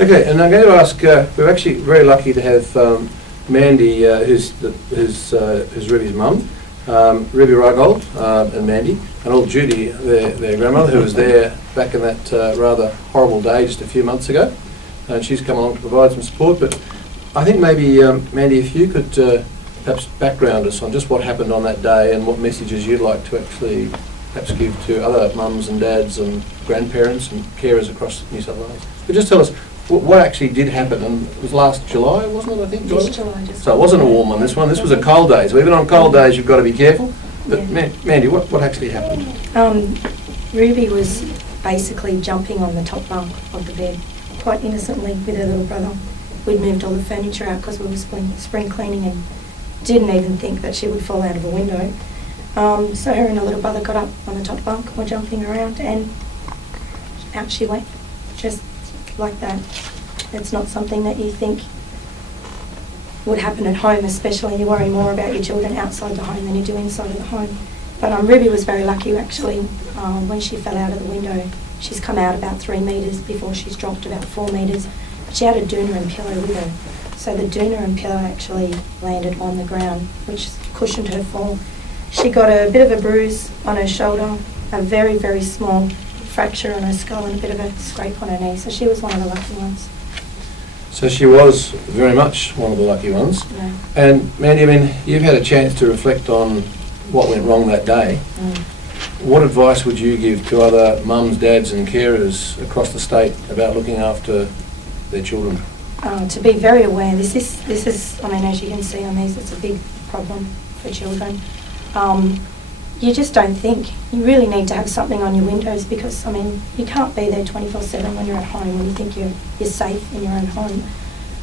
Okay, and I'm going to ask, we're actually very lucky to have Mandy, who's Ruby's mum, Ruby Wiegold and Mandy, and old Judy, their grandmother, who was there back in that rather horrible day just a few months ago. And she's come along to provide some support, but I think maybe, Mandy, if you could perhaps background us on just what happened on that day and what messages you'd like to actually perhaps give to other mums and dads and grandparents and carers across New South Wales. But just tell us what actually did happen, and it was last July, wasn't it, I think? This July. So it wasn't a warm one, this one. This was a cold day, so even on cold days you've got to be careful. But yeah. Mandy, what actually happened? Ruby was basically jumping on the top bunk of the bed, quite innocently, with her little brother. We'd moved all the furniture out because we were spring cleaning and didn't even think that she would fall out of a window. So her and her little brother got up on the top bunk, were jumping around, and out she went, just like that. It's not something that you think would happen at home, especially. You worry more about your children outside the home than you do inside of the home. But Ruby was very lucky, actually. When she fell out of the window, she's come out about 3 metres before she's dropped about 4 metres. But she had a doona and pillow with her. So the doona and pillow actually landed on the ground, which cushioned her fall. She got a bit of a bruise on her shoulder, a very, very small fracture on her skull, and a bit of a scrape on her knee. So she was one of the lucky ones. So she was very much one of the lucky ones. Yeah. And Mandy, I mean, you've had a chance to reflect on what went wrong that day. What advice would you give to other mums, dads and carers across the state about looking after their children? To be very aware. This is, I mean, as you can see on these, it's a big problem for children. You just don't think. You really need to have something on your windows because, I mean, you can't be there 24/7 when you're at home, when you think you're safe in your own home.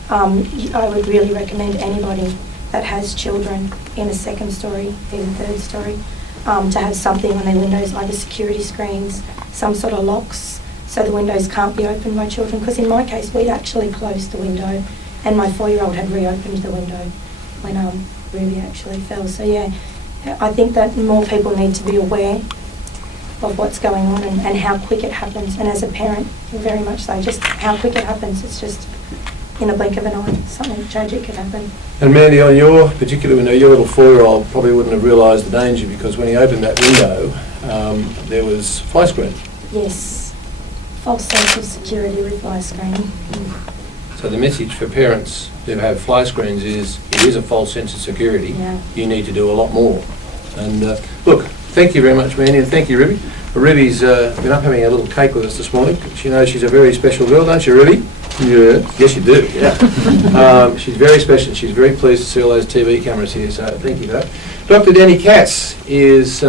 I would really recommend anybody that has children in a second story, even third story, to have something on their windows, either security screens, some sort of locks, so the windows can't be opened by children. Because in my case, we'd actually closed the window, and my 4-year-old had reopened the window when Ruby actually fell. So yeah, I think that more people need to be aware of what's going on and how quick it happens. And as a parent, very much so, just how quick it happens. It's just in a blink of an eye, something tragic could happen. And Mandy, on your particular window, your little 4-year-old probably wouldn't have realised the danger because when he opened that window, there was fly screen. Yes, false sense of security with fly screen. So the message for parents who have fly screens is it is a false sense of security. Yeah. You need to do a lot more. And look, thank you very much, Mandy, and thank you, Ruby. Ruby's been up having a little cake with us this morning. She knows she's a very special girl, don't you, Ruby? Yeah. Yes, you do, yeah. She's very special. She's very pleased to see all those TV cameras here, so thank you for that. Dr. Danny Cass is,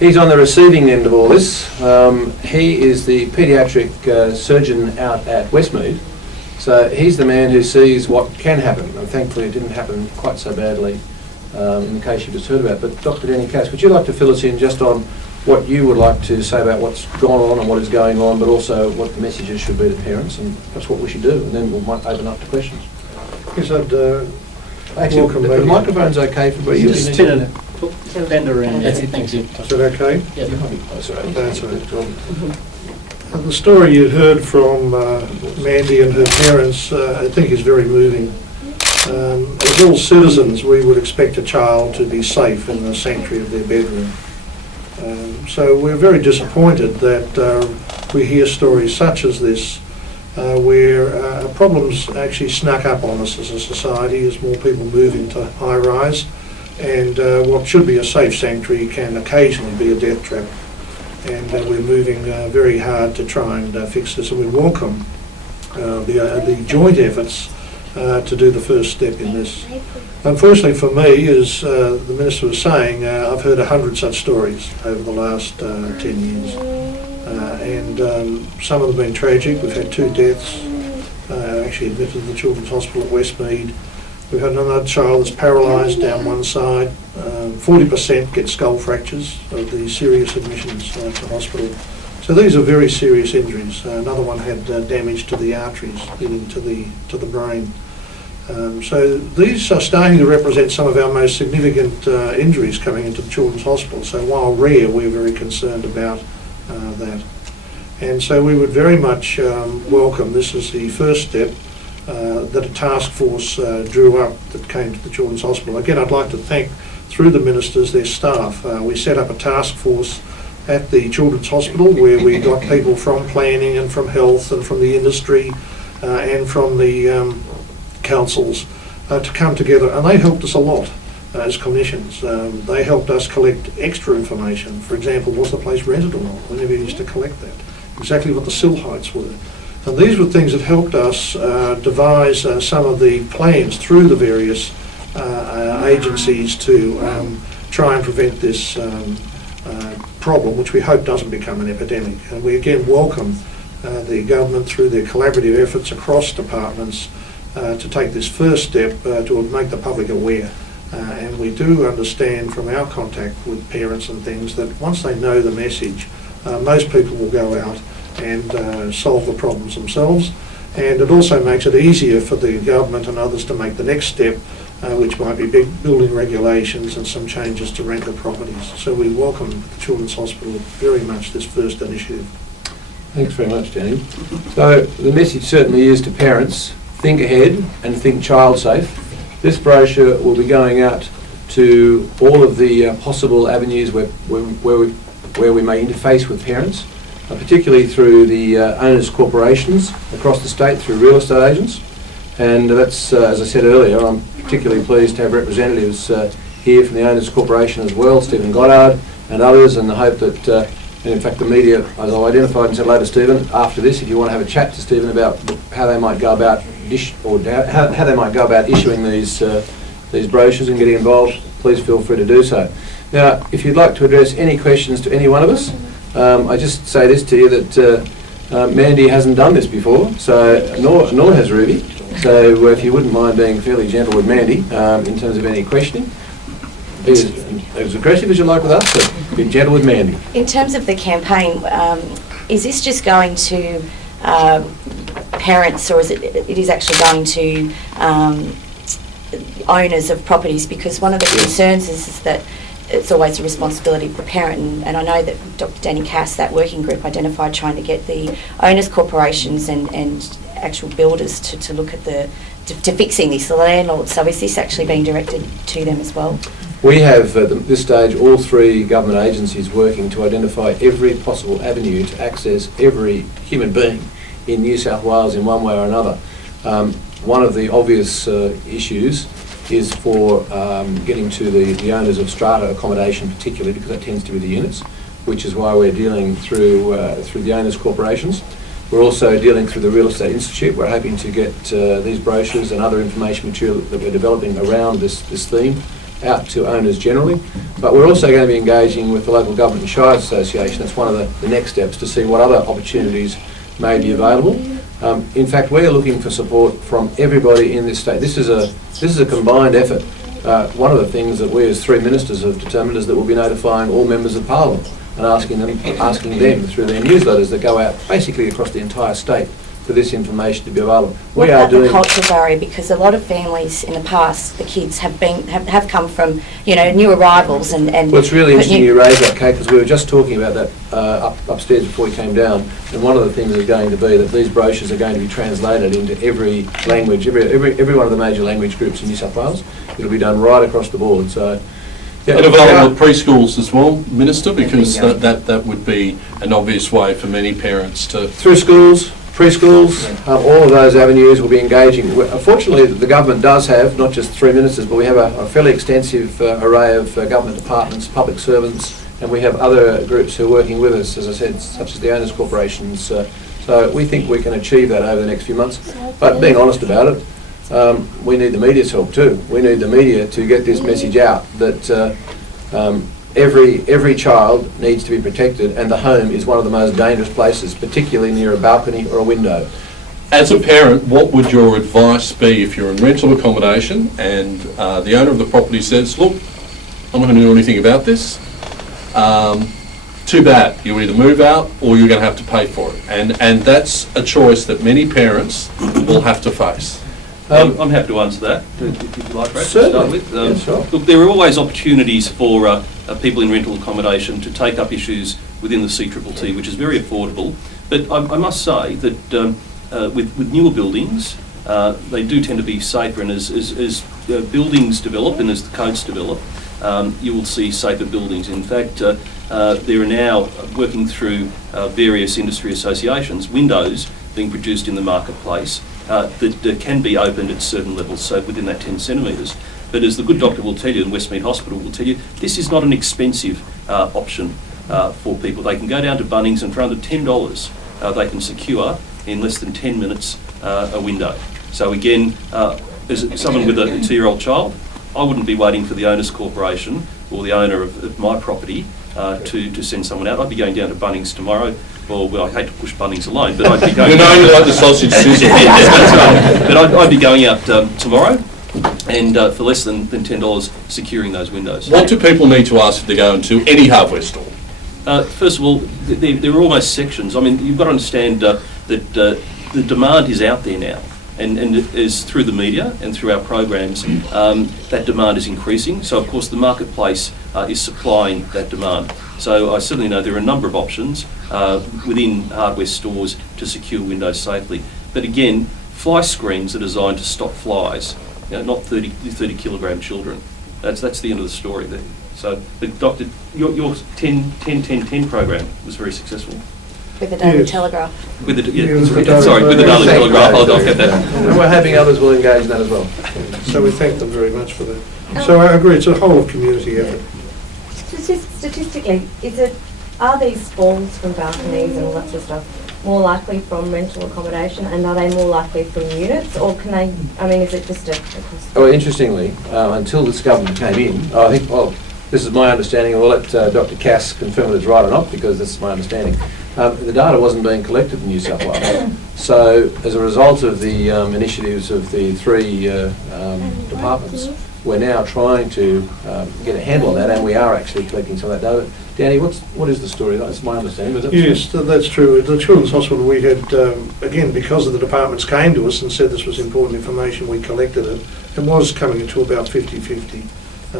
he's on the receiving end of all this. He is the paediatric surgeon out at Westmead. So he's the man who sees what can happen, and thankfully it didn't happen quite so badly in the case you just heard about. But Dr. Danny Cass, would you like to fill us in just on what you would like to say about what's gone on and what is going on, but also what the messages should be to parents and perhaps what we should do, and then we might open up to questions. Yes, I'd actually, welcome the microphone's okay for you. Just bend around. That's it, thank you. Is that okay? Yeah. That's all right. That's right. The story you heard from Mandy and her parents, I think, is very moving. As all citizens, we would expect a child to be safe in the sanctuary of their bedroom. So we're very disappointed that we hear stories such as this, where problems actually snuck up on us as a society as more people move into high-rise, and what should be a safe sanctuary can occasionally be a death trap. And we're moving very hard to try and fix this, and we welcome the joint efforts to do the first step in this. Unfortunately for me, as the Minister was saying, I've heard 100 such stories over the last 10 years. And some of them have been tragic. We've had 2 deaths actually admitted to the Children's Hospital at Westmead. We've had another child that's paralysed down one side. 40% get skull fractures of the serious admissions to hospital. So these are very serious injuries. Another one had damage to the arteries leading to the brain. So these are starting to represent some of our most significant injuries coming into the Children's Hospital. So while rare, we're very concerned about that. And so we would very much welcome, this is the first step, that a task force drew up that came to the Children's Hospital. Again, I'd like to thank, through the ministers, their staff. We set up a task force at the Children's Hospital where we got people from planning and from health and from the industry and from the councils to come together, and they helped us a lot as clinicians. They helped us collect extra information. For example, was the place rented or not? We never used to collect that. Exactly what the sill heights were. And these were things that helped us devise some of the plans through the various agencies to try and prevent this problem, which we hope doesn't become an epidemic. And we again welcome the government through their collaborative efforts across departments to take this first step to make the public aware. And we do understand from our contact with parents and things that once they know the message, most people will go out and solve the problems themselves. And it also makes it easier for the government and others to make the next step, which might be big building regulations and some changes to rental properties. So we welcome the Children's Hospital very much this first initiative. Thanks very much, Danny. So the message certainly is to parents, think ahead and think child safe. This brochure will be going out to all of the possible avenues where we may interface with parents, particularly through the owners' corporations across the state, through real estate agents. And that's, as I said earlier, I'm particularly pleased to have representatives here from the owners' corporation as well, Stephen Goddard and others, and I hope that, and in fact the media, as I identified and said hello to Stephen, after this, if you want to have a chat to Stephen about how they might go about how they might go about issuing these brochures and getting involved, please feel free to do so. Now, if you'd like to address any questions to any one of us, I just say this to you that Mandy hasn't done this before, so nor has Ruby. So if you wouldn't mind being fairly gentle with Mandy in terms of any questioning, be as aggressive as you like with us, but be gentle with Mandy. In terms of the campaign, is this just going to parents, or is it is actually going to owners of properties? Because one of the concerns is that it's always a responsibility of the parent, and I know that Dr. Danny Cass, that working group, identified trying to get the owners' corporations and actual builders to look at to fixing this, the landlords. So is this actually being directed to them as well? We have, at this stage, all three government agencies working to identify every possible avenue to access every human being in New South Wales in one way or another. One of the obvious issues is for getting to the owners of strata accommodation, particularly because that tends to be the units, which is why we're dealing through the owners' corporations. We're also dealing through the Real Estate Institute. We're hoping to get these brochures and other information material that we're developing around this theme out to owners generally. But we're also going to be engaging with the Local Government and Shires Association. That's one of the next steps to see what other opportunities may be available. In fact, we're looking for support from everybody in this state. This is a combined effort. One of the things that we as three ministers have determined is that we'll be notifying all members of Parliament and asking them through their newsletters that go out basically across the entire state for this information to be available. What about the cultural barrier? Because a lot of families in the past, the kids have come from, new arrivals and well, it's really interesting you raise that, Kate, because we were just talking about that upstairs before we came down, and one of the things is going to be that these brochures are going to be translated into every language, every one of the major language groups in New South Wales. It'll be done right across the board. So. Yeah, and available at preschools as well, Minister, because that would be an obvious way for many parents to... Through schools, preschools, all of those avenues will be engaging. Fortunately, the government does have, not just three ministers, but we have a fairly extensive array of government departments, public servants, and we have other groups who are working with us, as I said, such as the owners' corporations. So we think we can achieve that over the next few months. But being honest about it, we need the media's help too. We need the media to get this message out that every child needs to be protected, and the home is one of the most dangerous places, particularly near a balcony or a window. As a parent, what would your advice be if you're in rental accommodation and the owner of the property says, look, I'm not going to do anything about this. Too bad. You either move out or you're going to have to pay for it. And that's a choice that many parents will have to face. I'm happy to answer that, if you'd like, Brad, to start with. Sure. Look, there are always opportunities for people in rental accommodation to take up issues within the CTTT, which is very affordable. But I must say that with newer buildings, they do tend to be safer, and as buildings develop and as the codes develop, you will see safer buildings. In fact, there are now, working through various industry associations, windows being produced in the marketplace that can be opened at certain levels, so within that 10 centimetres. But as the good doctor will tell you, and Westmead Hospital will tell you, this is not an expensive option for people. They can go down to Bunnings and for under $10 they can secure in less than 10 minutes a window. So again, as someone with a 2-year-old child, I wouldn't be waiting for the owner's corporation or the owner of my property to send someone out. I'd be going down to Bunnings tomorrow. Well, I hate to push Bunnings alone, but I'd be going... You know you like the sausage sizzle. That's right. But I'd be going out tomorrow and for less than $10 securing those windows. What do people need to ask if they're going to any hardware store? First of all, there are almost sections. I mean, you've got to understand that the demand is out there now. And is through the media and through our programs, that demand is increasing. So, of course, the marketplace is supplying that demand. So I certainly know there are a number of options within hardware stores to secure windows safely. But again, fly screens are designed to stop flies, not 30 kilogram children. That's the end of the story there. So, but Doctor, your 10-10-10-10 program was very successful. With the Daily Telegraph. With the Daily Telegraph, I'll get that. And we're hoping others will engage in that as well. So we thank them very much for that. So I agree, it's a whole of community effort. Statistically, are these falls from balconies and all that sort of stuff more likely from rental accommodation, and are they more likely from units, or can they, I mean, is it just a... Well, interestingly, until this government came in, I think, well, this is my understanding, and we'll let Dr. Cass confirm it's right or not, because this is my understanding. The data wasn't being collected in New South Wales. So, as a result of the initiatives of the 3 departments, we're now trying to get a handle on that, and we are actually collecting some of that data. Danny, what is the story? That's my understanding. Was that yes, that's true. At the Children's Hospital, we had, again, because of the departments came to us and said this was important information, we collected it. It was coming into about 50-50.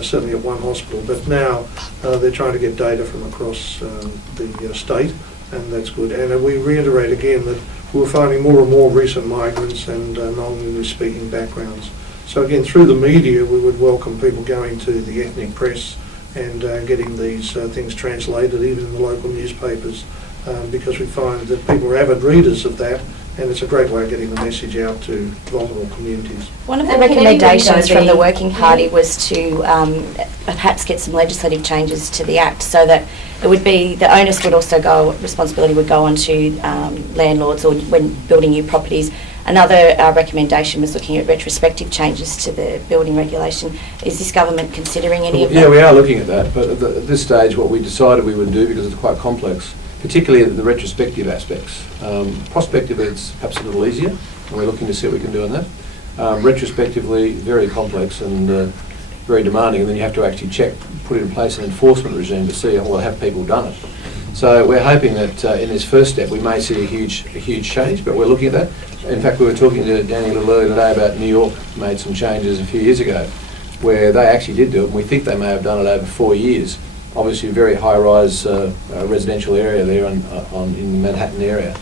Certainly at one hospital, but now they're trying to get data from across the state, and that's good. And we reiterate again that we're finding more and more recent migrants and non-English speaking backgrounds. So again, through the media, we would welcome people going to the ethnic press and getting these things translated, even in the local newspapers, because we find that people are avid readers of that, and it's a great way of getting the message out to vulnerable communities. One of the recommendations from the Working Party was to perhaps get some legislative changes to the Act, so that it would be, the onus would also go, responsibility would go on to landlords or when building new properties. Another recommendation was looking at retrospective changes to the building regulation. Is this government considering any of that? Yeah, we are looking at that, but at this stage what we decided we would do, because it's quite complex, particularly the retrospective aspects. Prospectively, it's perhaps a little easier, and we're looking to see what we can do on that. Retrospectively, very complex and very demanding, and then you have to actually put in place an enforcement regime to see, well, have people done it? So we're hoping that in this first step we may see a huge change, but we're looking at that. In fact, we were talking to Danny a little earlier today about New York made some changes a few years ago, where they actually did do it, and we think they may have done it over 4 years. Obviously a very high-rise residential area there in the Manhattan area.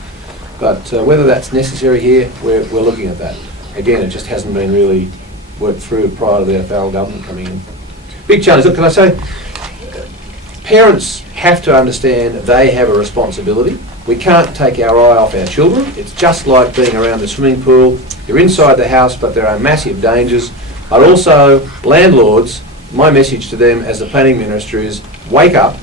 But whether that's necessary here, we're looking at that. Again, it just hasn't been really worked through prior to the federal government coming in. Big challenge. Look, can I say, parents have to understand they have a responsibility. We can't take our eye off our children. It's just like being around the swimming pool. You're inside the house, but there are massive dangers. But also, landlords, my message to them as the planning minister is, wake up,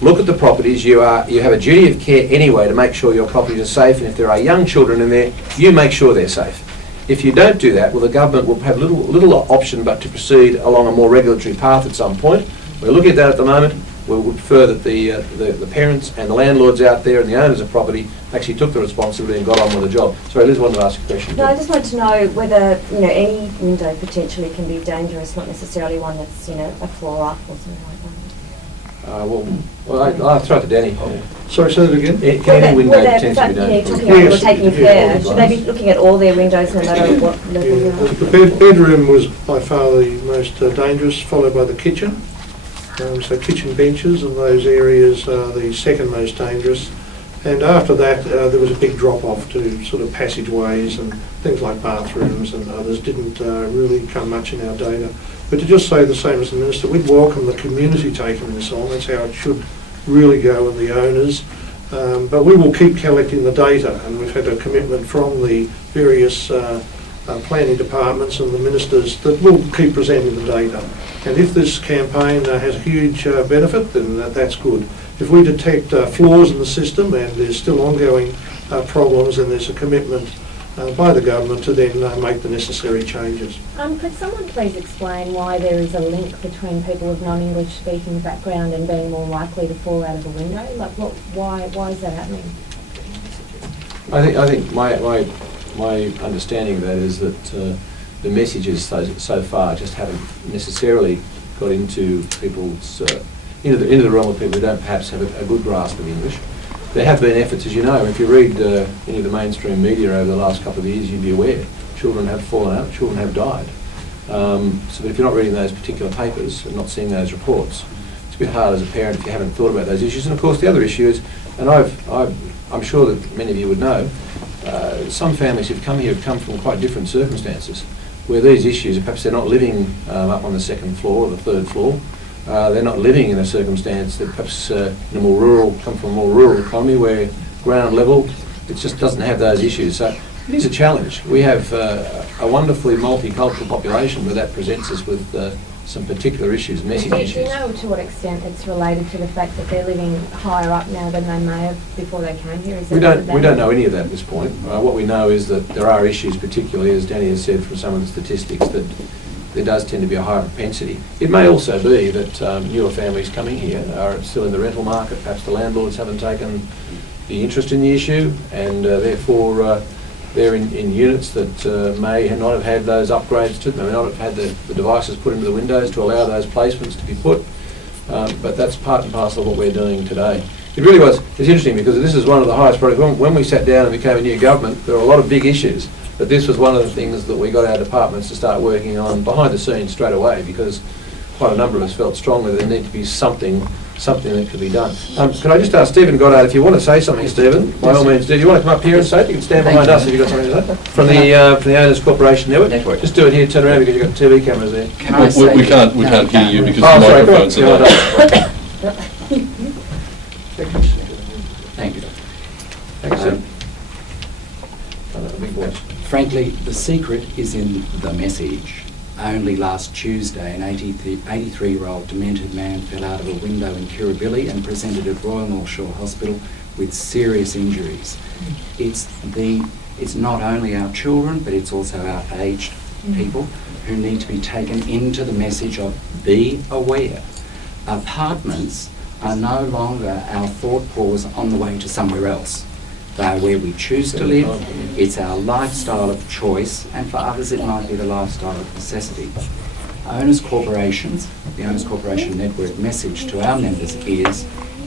look at the properties. You have a duty of care anyway to make sure your properties are safe, and if there are young children in there, you make sure they're safe. If you don't do that, well, the government will have little option but to proceed along a more regulatory path at some point. We're looking at that at the moment. We would prefer that the parents and the landlords out there and the owners of property actually took the responsibility and got on with the job. Sorry, Liz wanted to ask a question. No, I just wanted to know whether any window potentially can be dangerous, not necessarily one that's a floor up or something like that. I'll throw it to Danny. Sorry, say that again? Can any window potentially be dangerous? Talking about people taking care, should they be looking at all their windows no matter what level you're on? The bedroom was by far the most dangerous, followed by the kitchen. So kitchen benches and those areas are the second most dangerous. And after that, there was a big drop-off to sort of passageways and things like bathrooms, and others didn't really come much in our data. But to just say the same as the Minister, we'd welcome the community taking this on. That's how it should really go, and the owners. But we will keep collecting the data, and we've had a commitment from the various planning departments and the ministers that we'll keep presenting the data. And if this campaign has a huge benefit, then that's good. If we detect flaws in the system and there's still ongoing problems, then there's a commitment by the government to then make the necessary changes. Could someone please explain why there is a link between people with non-English speaking background and being more likely to fall out of a window? Like, why is that happening? I think my understanding of that is that the messages so far just haven't necessarily got into people's into the realm of people who don't perhaps have a good grasp of English. There have been efforts, as you know, if you read any of the mainstream media over the last couple of years, you'd be aware children have fallen out, children have died. So that if you're not reading those particular papers and not seeing those reports, it's a bit hard as a parent if you haven't thought about those issues. And of course the other issue is, and I'm sure that many of you would know, some families who've come here have come from quite different circumstances, where these issues, perhaps they're not living up on the second floor or the third floor. They're not living in a circumstance that perhaps in a more rural, come from a more rural economy where ground level, it just doesn't have those issues. So it is a challenge. We have a wonderfully multicultural population, but that presents us with some particular issues, message issues. Do you know to what extent it's related to the fact that they're living higher up now than they may have before they came here? We don't know any of that at this point. What we know is that there are issues, particularly as Danny has said from some of the statistics, that there does tend to be a higher propensity. It may also be that newer families coming here are still in the rental market. Perhaps the landlords haven't taken the interest in the issue, and therefore they're in units that may not have had those upgrades to them, may not have had the devices put into the windows to allow those placements to be put. But that's part and parcel of what we're doing today. It really was. It's interesting because this is one of the highest priorities. When we sat down and became a new government, there were a lot of big issues. But this was one of the things that we got our departments to start working on behind the scenes straight away, because quite a number of us felt strongly there needed to be something that could be done. Can I just ask Stephen Goddard, if you want to say something, Stephen, by all means do. You want to come up here and say it? You can stand behind us if you've got something to say. From the Owners Corporation Network. Just do it here, turn around because you've got TV cameras there. Can I say we can't hear you because the microphones are there. Thank you. Thanks, sir. Big voice. Frankly, the secret is in the message. Only last Tuesday, an 83-year-old demented man fell out of a window in Kirribilli and presented at Royal North Shore Hospital with serious injuries. It's not only our children, but it's also our aged people who need to be taken into the message of be aware. Apartments are no longer our thought pause on the way to somewhere else. They are where we choose to live. It's our lifestyle of choice, and for others it might be the lifestyle of necessity. Owners Corporations, the Owners Corporation Network message to our members is,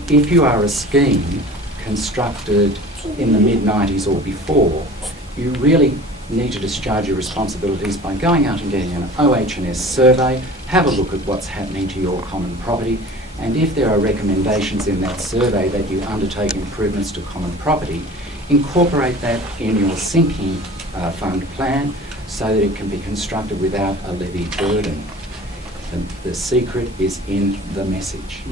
if you are a scheme constructed in the mid-90s or before, you really need to discharge your responsibilities by going out and getting an OH&S survey, have a look at what's happening to your common property, and if there are recommendations in that survey that you undertake improvements to common property, incorporate that in your sinking fund plan so that it can be constructed without a levy burden. The secret is in the message.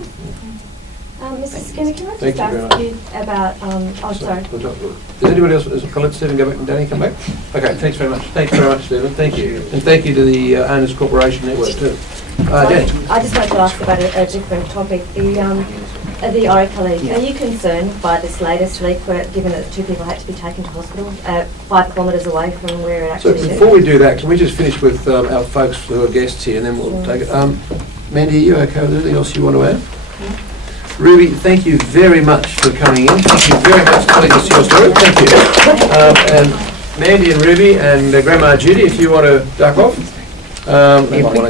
Mr. Skinner, can I just ask you about, sorry. Does anybody else, let Stephen go back and Danny come back? Okay, thanks very much. Thanks very much, Stephen. Thank you. And thank you to the Owners Corporation Network too. Danny. I just wanted to ask about a different topic. The Orica leak. Are you concerned by this latest leak, where, given that 2 people had to be taken to hospital 5 kilometres away from where it actually is? So before we do that, can we just finish with our folks who are guests here, and then we'll take it. Mandy, are you okay with anything else you want to add? Ruby, thank you very much for coming in. Thank you very much for telling us your story. Thank you. And Mandy and Ruby and Grandma Judy, if you want to duck off.